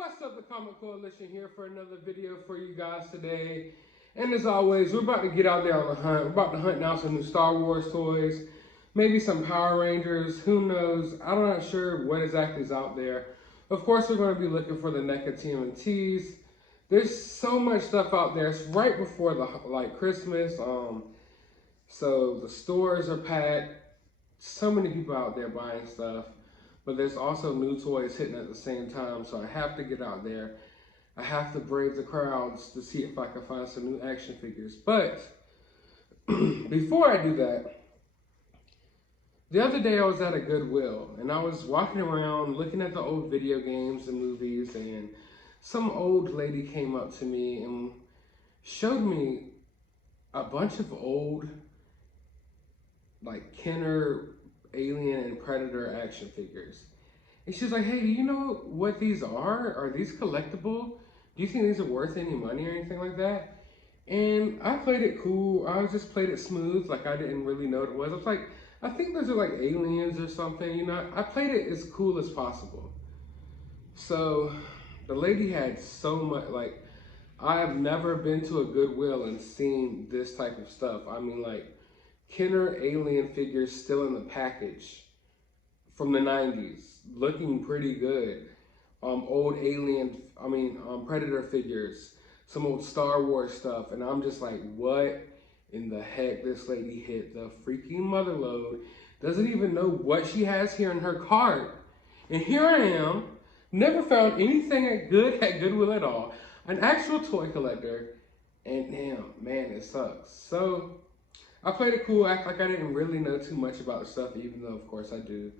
What's up, the Comic Coalition here for another video for you guys today. And as always, we're about to get out there on the hunt. We're about to hunt down some new Star Wars toys, maybe some Power Rangers, who knows. I'm not sure what exactly is out there. Of course, we're going to be looking for the NECA TMNTs. There's so much stuff out there. It's right before the Christmas, so the stores are packed. So many people out there buying stuff. But there's also new toys hitting at the same time, so I have to get out there. I have to brave the crowds to see if I can find some new action figures. But before I do that, the other day I was at a Goodwill, and I was walking around looking at the old video games and movies, and some old lady came up to me and showed me a bunch of old, like, Kenner, Alien, and Predator action figures. And she's like, hey, do you know what these are? Are these collectible? Do you think these are worth any money or anything like that? And I played it cool. I just played it smooth, like I didn't really know what it was. I was like, I think those are like aliens or something, you know? I played it as cool as possible. So the lady had so much, like, I have never been to a Goodwill and seen this type of stuff. I mean, like, Kenner alien figures still in the package from the 90s, looking pretty good. Old alien, Predator figures, some old Star Wars stuff, and I'm just like, what in the heck? This lady hit the freaking mother load, doesn't even know what she has here in her cart. And here I am, never found anything good at Goodwill at all, an actual toy collector, and damn, man, it sucks. So I played it cool, act like I didn't really know too much about the stuff, even though of course I do.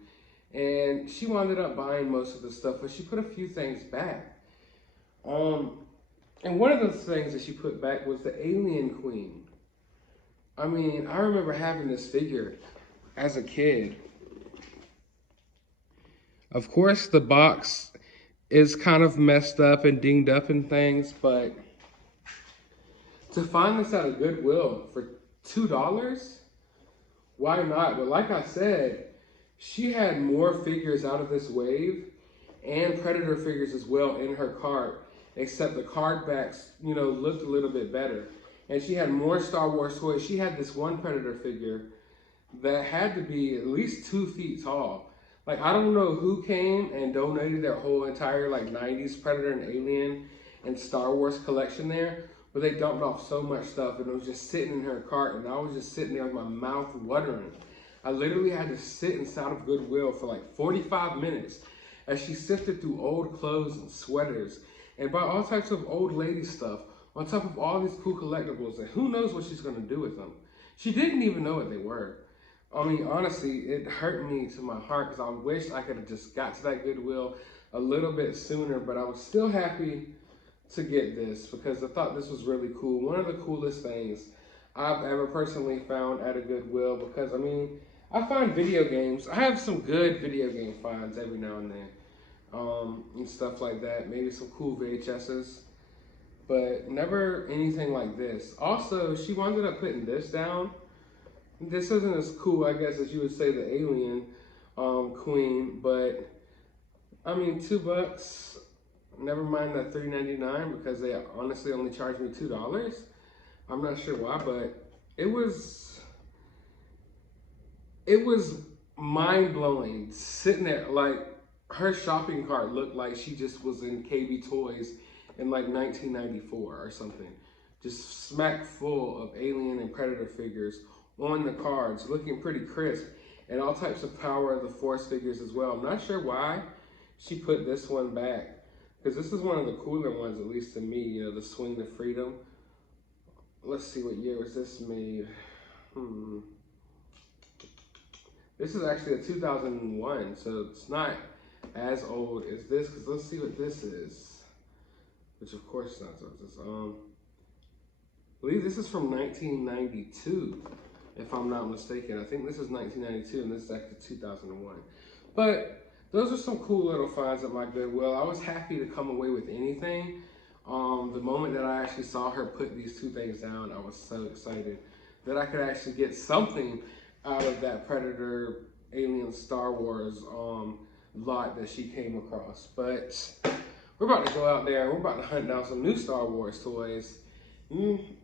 And she wound up buying most of the stuff, but she put a few things back. And one of the things that she put back was the Alien Queen. I mean, I remember having this figure as a kid. Of course, the box is kind of messed up and dinged up and things, but to find this at a Goodwill for $2? Why not? But like I said, she had more figures out of this wave and Predator figures as well in her cart, except the card backs, you know, looked a little bit better. And she had more Star Wars toys. She had this one Predator figure that had to be at least 2 feet tall. Like, I don't know who came and donated their whole entire like 90s Predator and Alien and Star Wars collection there, but they dumped off so much stuff and it was just sitting in her cart, and I was just sitting there with my mouth watering. I literally had to sit inside of Goodwill for like 45 minutes as she sifted through old clothes and sweaters and bought all types of old lady stuff on top of all these cool collectibles, and who knows what she's gonna do with them. She didn't even know what they were. I mean, honestly, it hurt me to my heart because I wish I could have just got to that Goodwill a little bit sooner, but I was still happy to get this because I thought this was really cool. One of the coolest things I've ever personally found at a Goodwill, because I mean, I find video games, I have some good video game finds every now and then, and stuff like that, maybe some cool VHSs, but never anything like this. Also, she wound up putting this down. This isn't as cool, I guess, as you would say the Alien Queen, but I mean, $2. Never mind that $3.99 because they honestly only charged me $2. I'm not sure why, but it was mind-blowing sitting there. Like, her shopping cart looked like she just was in KB Toys in like 1994 or something. Just smack full of Alien and Predator figures on the cards, looking pretty crisp, and all types of Power of the Force figures as well. I'm not sure why she put this one back, because this is one of the cooler ones, at least to me, you know, the Swing to Freedom. Let's see, what year was this made? This is actually a 2001, so it's not as old as this, because let's see what this is. Which of course is not so this. I believe this is from 1992, if I'm not mistaken. I think this is 1992 and this is actually 2001. But those are some cool little finds at my Goodwill. I was happy to come away with anything. The moment that I actually saw her put these two things down, I was so excited that I could actually get something out of that Predator, Alien, Star Wars lot that she came across. But we're about to go out there. We're about to hunt down some new Star Wars toys.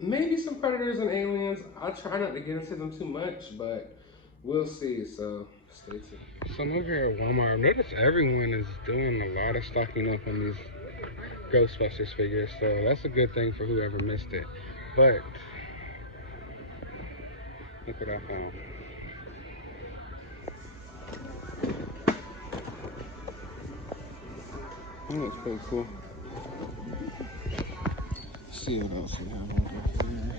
Maybe some Predators and Aliens. I try not to get into them too much, but we'll see. So stay tuned. So I'm over here at Walmart. I've noticed everyone is doing a lot of stocking up on these Ghostbusters figures, so that's a good thing for whoever missed it. But look what I found. That looks pretty cool. Let's see what else we have over here.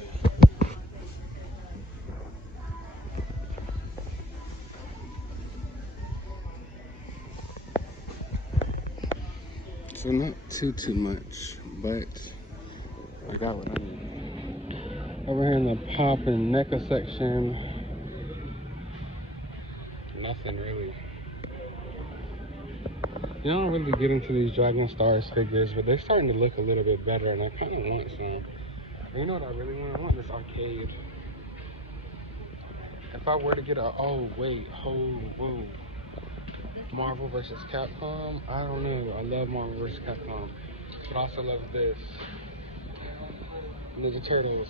So not too much, but I got what I need. Over here in the pop and NECA section, nothing really. You don't really get into these Dragon Stars figures, but they're starting to look a little bit better, and I kind of want some. You know what I really want? I want this arcade. If I were to get a, whoa. Marvel vs. Capcom. I don't know. I love Marvel vs. Capcom, but I also love this Ninja Turtles.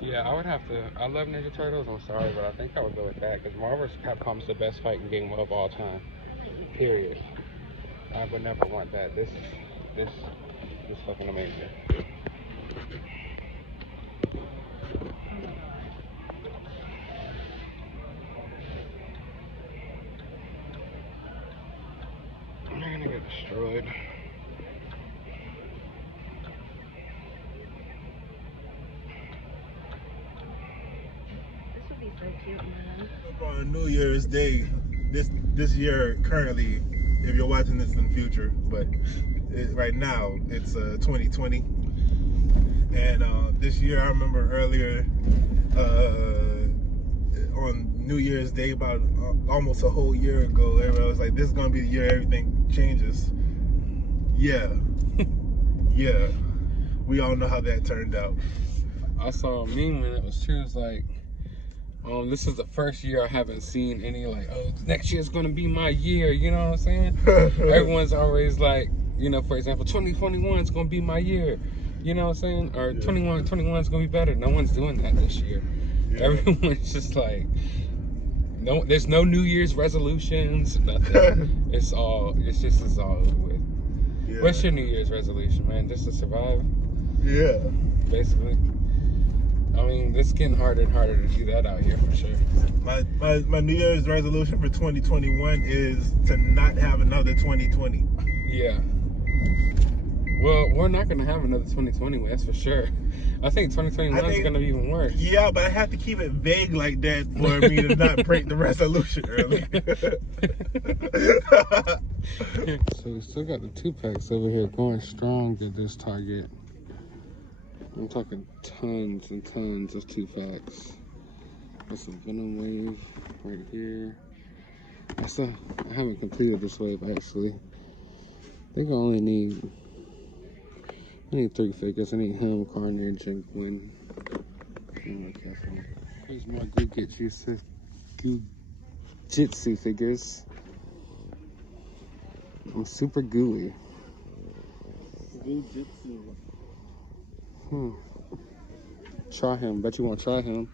Yeah, I would have to. I love Ninja Turtles. I'm sorry, but I think I would go with that because Marvel vs. Capcom is the best fighting game of all time. Period. I would never want that. This is fucking amazing. I'm gonna get destroyed. This would be so cute, man. On New Year's Day, this year currently, if you're watching this in the future, but right now it's 2020, and this year I remember earlier on New Year's Day, about almost a whole year ago, everybody was like, "This is gonna be the year everything changes." Yeah, yeah, we all know how that turned out. I saw a meme and it was true. It's like, this is the first year I haven't seen any like, oh, next year's gonna be my year. You know what I'm saying? Everyone's always like, you know, for example, 2021 is gonna be my year. You know what I'm saying? Or 21 is gonna be better. No one's doing that this year. Yeah. Everyone's just like, no, there's no New Year's resolutions, nothing. It's all over with. Yeah. What's your New Year's resolution, man? Just to survive? Yeah. Basically. I mean, it's getting harder and harder to do that out here for sure. My New Year's resolution for 2021 is to not have another 2020. Yeah. Well, we're not going to have another 2020, that's for sure. I think 2021 is going to be even worse. Yeah, but I have to keep it vague like that for me to not break the resolution early. So we still got the 2-packs over here going strong at this Target. I'm talking tons and tons of 2-packs. There's some Venom Wave right here. I haven't completed this wave actually. I think I need 3 figures. I need him, Carnage, and Gwen. There's more Jitsu figures. I'm super gooey. Jitsu. Try him. Bet you won't try him.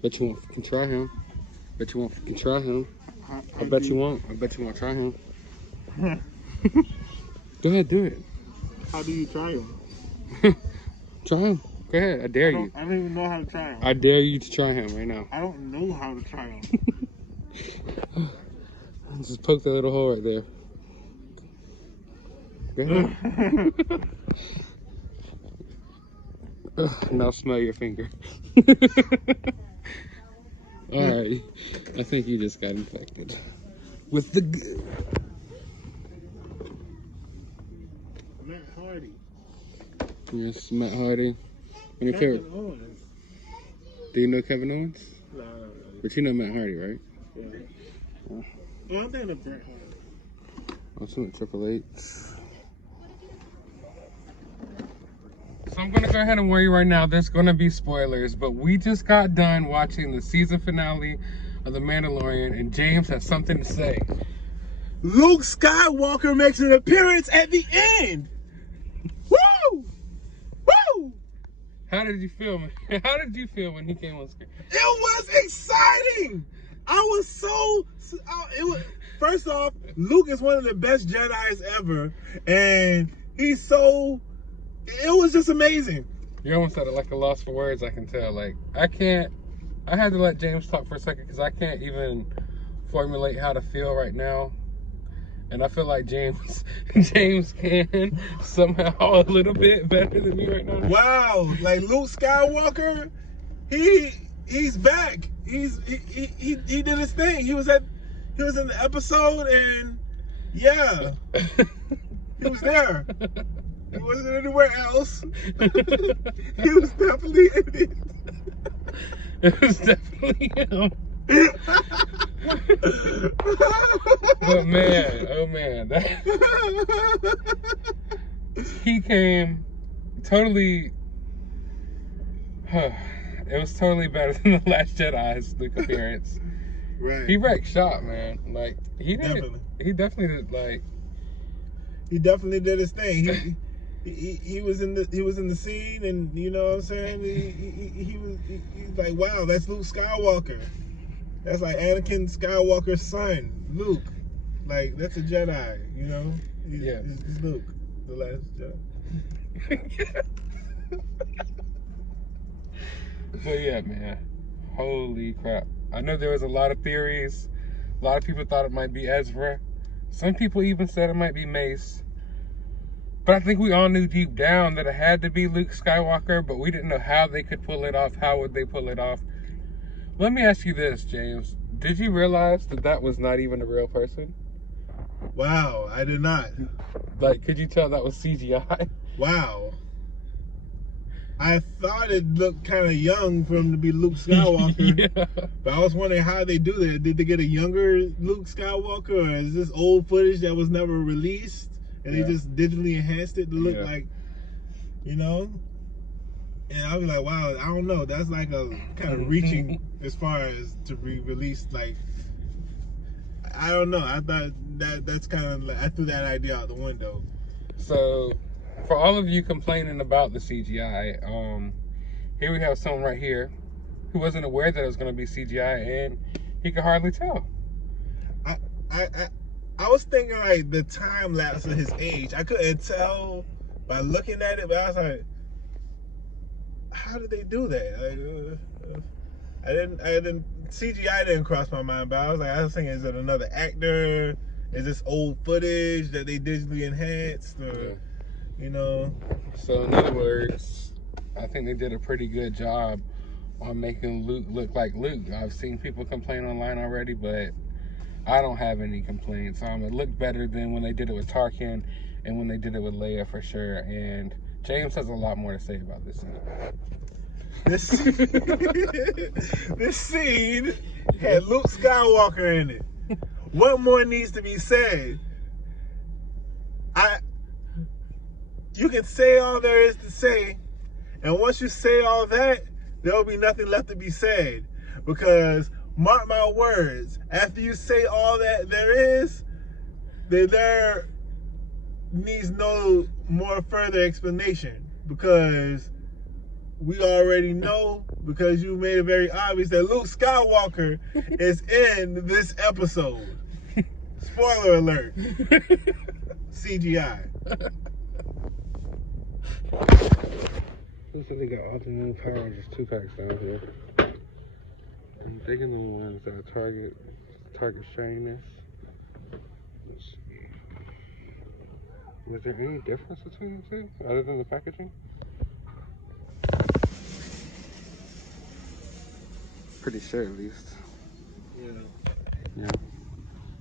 Bet you won't fucking try him. Bet you won't fucking try him. I bet you won't. I bet you won't try him. Go ahead, do it. How do you try him? Try him. Go ahead. I dare you. I don't even know how to try him. I dare you to try him right now. I don't know how to try him. Just poke that little hole right there. Go ahead. Now smell your finger. Alright, I think you just got infected with the Matt Hardy. Yes, Matt Hardy. And Kevin Owens. Do you know Kevin Owens? No. But you know Matt Hardy, right? Yeah. Well, I'm thinking of Bret Hart. Also in Triple H. So I'm going to go ahead and warn you right now, there's going to be spoilers, but we just got done watching the season finale of The Mandalorian, and James has something to say. Luke Skywalker makes an appearance at the end. Woo! Woo! How did you feel? How did you feel when he came on screen? It was exciting. I was so. It was, first off, Luke is one of the best Jedi's ever, and he's so. It was just amazing. You almost had it like a loss for words. I can tell. Like I can't. I had to let James talk for a second because I can't even formulate how to feel right now. And I feel like James can somehow a little bit better than me right now. Wow, like Luke Skywalker, he's back. He did his thing. He was in the episode, and yeah, he was there. He wasn't anywhere else. He was definitely in it. It was definitely him. But man, oh man, he came totally. It was totally better than the Last Jedi's Luke appearance. Right. He wrecked shop, man. Like he did. Definitely. He definitely did. Like he definitely did his thing. He was in the scene, and you know what I'm saying. He's like, wow, that's Luke Skywalker. That's like Anakin Skywalker's son, Luke. Like that's a Jedi, you know. He's Luke, the last Jedi. So yeah, man. Holy crap! I know there was a lot of theories. A lot of people thought it might be Ezra. Some people even said it might be Mace. But I think we all knew deep down that it had to be Luke Skywalker, but we didn't know how they could pull it off. How would they pull it off? Let me ask you this, James. Did you realize that was not even a real person? Wow, I did not. Like, could you tell that was CGI? Wow. I thought it looked kind of young for him to be Luke Skywalker. Yeah. But I was wondering how they do that. Did they get a younger Luke Skywalker, or is this old footage that was never released and they just digitally enhanced it to look like, you know? And I'll be like, wow, I don't know. That's like a kind of reaching as far as to be released. Like, I don't know. I thought that's kind of like, I threw that idea out the window. So, for all of you complaining about the CGI, here we have someone right here who wasn't aware that it was going to be CGI, and he could hardly tell. I was thinking like the time lapse of his age. I couldn't tell by looking at it, but I was like, how did they do that? Like, I didn't CGI didn't cross my mind, but I was thinking, is it another actor? Is this old footage that they digitally enhanced, or you know? So in other words, I think they did a pretty good job on making Luke look like Luke. I've seen people complain online already, but I don't have any complaints. It looked better than when they did it with Tarkin and when they did it with Leia for sure. And James has a lot more to say about this scene. This scene had Luke Skywalker in it. What more needs to be said? You can say all there is to say, and once you say all that, there'll be nothing left to be said. Because mark my words, after you say all that there is, there needs no more further explanation, because we already know, because you made it very obvious that Luke Skywalker is in this episode. Spoiler alert. CGI. Looks like they got ultimate power, just 2 packs down here. I'm thinking the ones that target shininess. Let's see. Was there any difference between the two, other than the packaging? Pretty sure, at least. Yeah.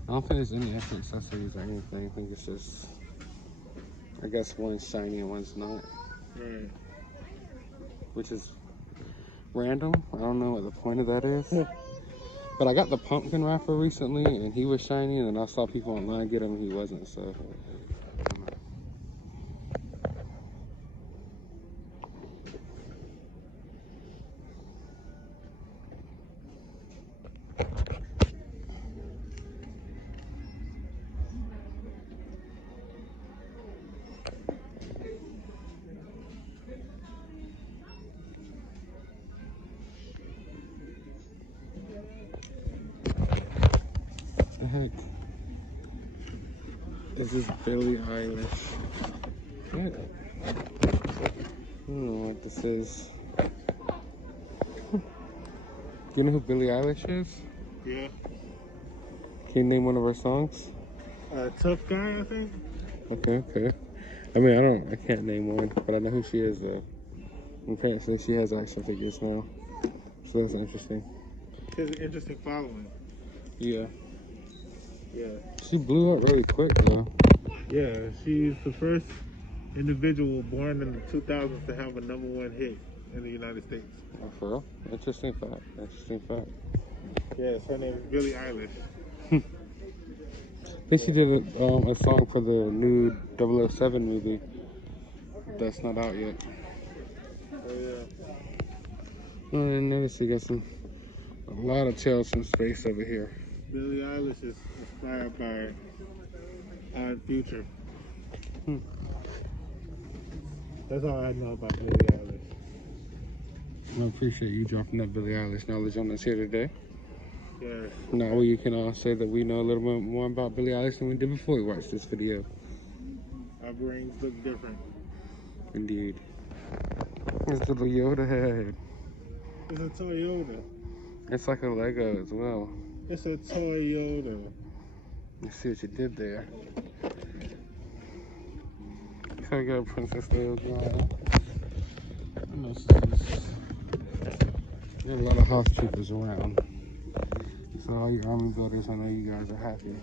I don't think there's any extra accessories or anything. I think it's just, I guess one's shiny and one's not. Right. Which is random. I don't know what the point of that is. But I got the pumpkin wrapper recently, and he was shiny, and then I saw people online get him, and he wasn't, so. This is Billie Eilish. Yeah. I don't know what this is. You know who Billie Eilish is? Yeah. Can you name one of her songs? Tough Guy, I think. Okay. I mean, I can't name one, but I know who she is though. Apparently she has action figures now. So that's interesting. She has an interesting following. Yeah. Yeah. She blew up really quick though. Yeah, she's the first individual born in the 2000s to have a #1 hit in the United States. Oh, for real? Interesting fact. Yes, her name is Billie Eilish. I think she did a song for the new 007 movie that's not out yet. Oh, yeah. Oh, I noticed you got a lot of Tales from Space over here. Billie Eilish is inspired by Odd Future. That's all I know about Billie Eilish. I appreciate you dropping that Billie Eilish knowledge on us here today. Yes. Now you can all say that we know a little bit more about Billie Eilish than we did before we watched this video. Our brains look different. Indeed. It's the little Yoda head. It's a Toyota. It's like a Lego as well. It's a Toyota. You see what you did there. Can I get a Princess Leia going? There are a lot of house troopers around. So all you army builders, I know you guys are happy.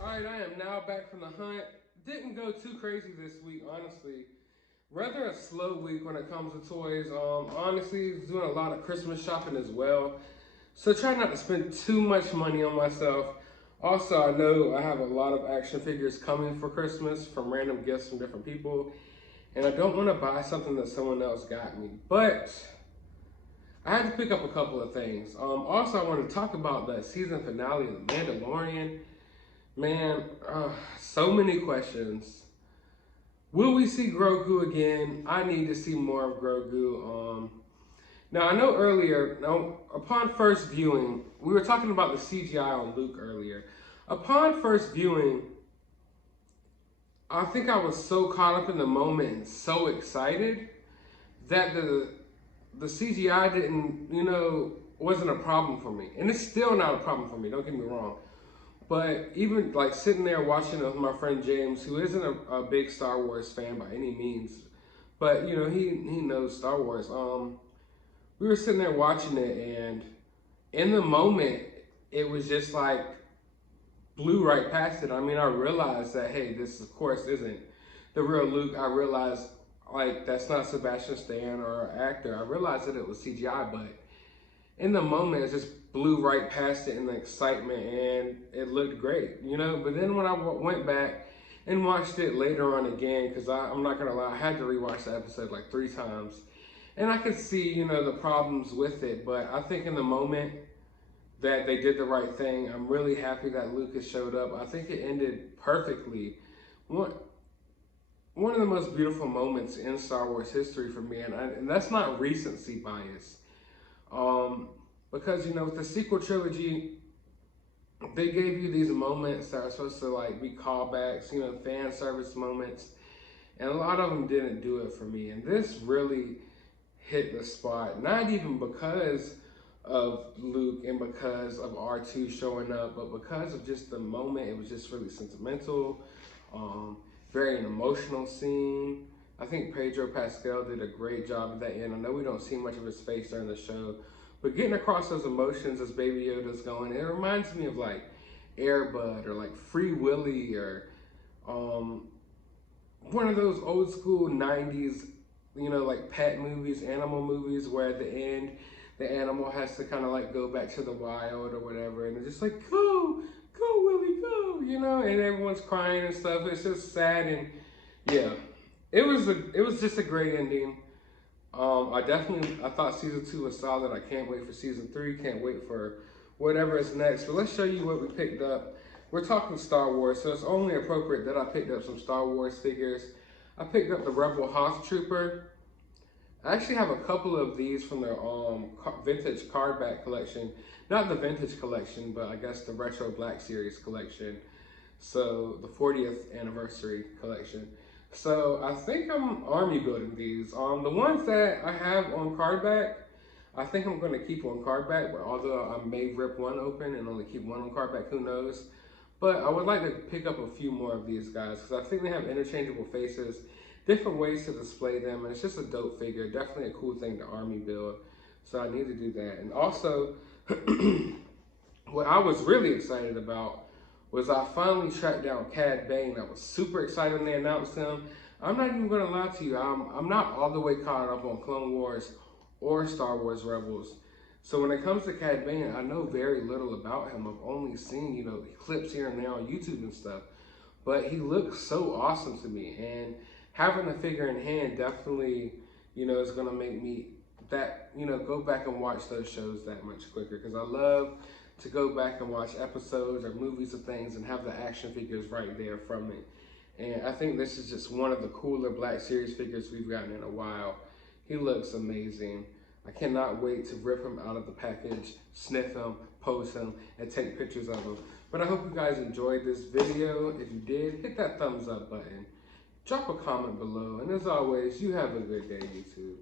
Alright, I am now back from the hunt. Didn't go too crazy this week, honestly. Rather a slow week when it comes to toys. Honestly, was doing a lot of Christmas shopping as well. So try not to spend too much money on myself. Also, I know I have a lot of action figures coming for Christmas from random gifts from different people. And I don't want to buy something that someone else got me. But I had to pick up a couple of things. Also, I want to talk about the season finale of Mandalorian. Man, so many questions. Will we see Grogu again? I need to see more of Grogu. Now, I know earlier, upon first viewing, we were talking about the CGI on Luke earlier. Upon first viewing, I think I was so caught up in the moment and so excited that the CGI wasn't a problem for me. And it's still not a problem for me, don't get me wrong. But even like sitting there watching it with my friend James, who isn't a big Star Wars fan by any means, but you know, he knows Star Wars. We were sitting there watching it, and in the moment, it was just like blew right past it. I mean, I realized that, hey, this of course isn't the real Luke. I realized like that's not Sebastian Stan or an actor. I realized that it was CGI, but in the moment, it just blew right past it in the excitement, and it looked great, you know? But then when I went back and watched it later on again, because I'm not gonna lie, I had to rewatch the episode like 3 times, and I could see, you know, the problems with it, but I think in the moment that they did the right thing. I'm really happy that Lucas showed up. I think it ended perfectly. One of the most beautiful moments in Star Wars history for me, and that's not recency bias. Because, you know, with the sequel trilogy, they gave you these moments that are supposed to like be callbacks, you know, fan service moments, and a lot of them didn't do it for me. And this really hit the spot, not even because of Luke and because of R2 showing up, but because of just the moment. It was just really sentimental, very an emotional scene. I think Pedro Pascal did a great job at that end. I know we don't see much of his face during the show, but getting across those emotions as Baby Yoda's going, it reminds me of like Air Bud or like Free Willy or one of those old school 90s, you know, like pet movies, animal movies, where at the end, the animal has to kind of like go back to the wild or whatever, and it's just like, go, Willy, go, you know, and everyone's crying and stuff. It's just sad, and yeah, it was just a great ending. I thought season 2 was solid. I can't wait for season 3. Can't wait for whatever is next. But let's show you what we picked up. We're talking Star Wars, so it's only appropriate that I picked up some Star Wars figures. I picked up the Rebel Hoth Trooper. I actually have a couple of these from their vintage card back collection. Not the vintage collection, but I guess the retro Black Series collection. So the 40th anniversary collection. So I think I'm army building these. The ones that I have on card back, I think I'm gonna keep on card back, but although I may rip one open and only keep one on card back, who knows? But I would like to pick up a few more of these guys because I think they have interchangeable faces, different ways to display them, and it's just a dope figure. Definitely a cool thing to army build. So I need to do that. And also, what I was really excited about was I finally tracked down Cad Bane. I was super excited when they announced him. I'm not even gonna lie to you, I'm not all the way caught up on Clone Wars or Star Wars Rebels. So when it comes to Cad Bane, I know very little about him. I've only seen, you know, clips here and there on YouTube and stuff. But he looks so awesome to me. And having the figure in hand definitely, you know, is gonna make me go back and watch those shows that much quicker. Because I love to go back and watch episodes or movies of things and have the action figures right there from it. And I think this is just one of the cooler Black Series figures we've gotten in a while. He looks amazing. I cannot wait to rip him out of the package, sniff him, pose him, and take pictures of him. But I hope you guys enjoyed this video. If you did, hit that thumbs up button. Drop a comment below. And as always, you have a good day, YouTube.